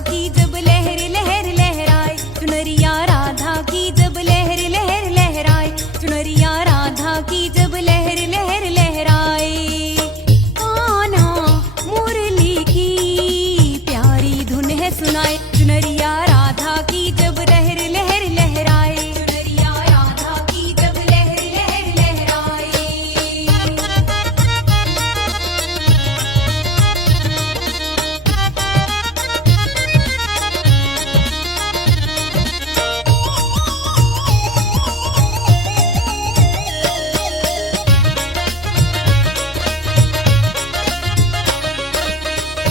की जब लहर लहर लहराए, चुनरिया राधा की जब लहर लहर लहराए, चुनरिया राधा की जब लहर लहर लहराए। कान्हा मुरली की प्यारी धुन है सुनाए, चुनरिया राधा की जब लहर लहर लहराए, चुनरिया राधा की जब लहर लहर लहराए।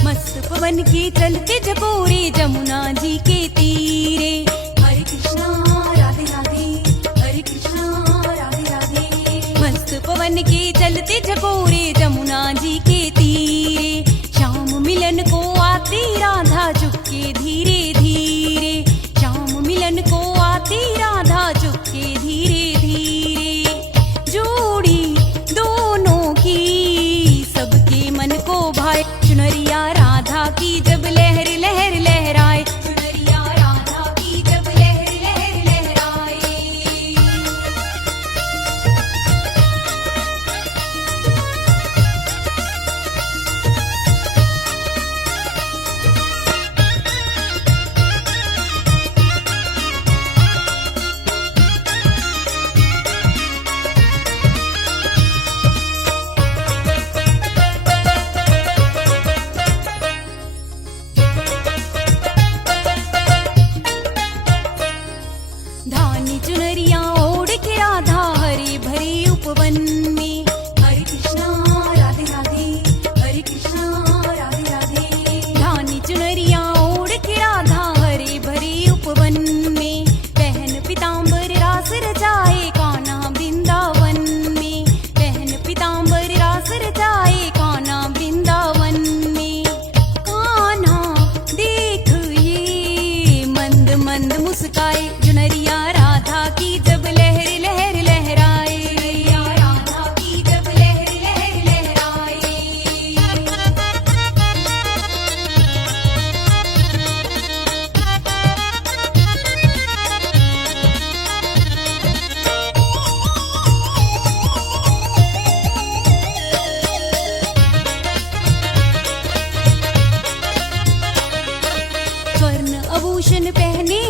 मस्त पवन के चलते झकोरे जमुना जी के तीरे, हरे कृष्णा राधे राधे, हरे कृष्णा राधे राधे। मस्त पवन के चलते झकोरे जमुना जी के तीरे, शाम मिलन को आती राधा चुपके धीरे धीरे, शाम मिलन को आती राधा चुपके धीरे धीरे। जोड़ी दोनों की सबके मन को भाए, चुनरिया राधा की जब लहर लहर लहराए, चुनरिया राधा की जब लहर लहर लहराए। धानी चुनरिया ओढ़ के राधा हरे भरे उपवन में, हरे कृष्णा राधे राधे, हरे कृष्णा राधे राधे। धानी चुनरिया ओढ़ के राधा हरे भरे उपवन में, पहन पीताम्बर रास रचाए कान्हा वृंदावन में, पहन पीताम्बर रास रचाए कान्हा वृंदावन में। कान्हा देख ये मंद मंद मुस्काए, चुनरिया राधा की जब लहर लहर लहराए, चुनरिया राधा की जब लहर लहर लहराए। स्वर्ण आभूषण पहने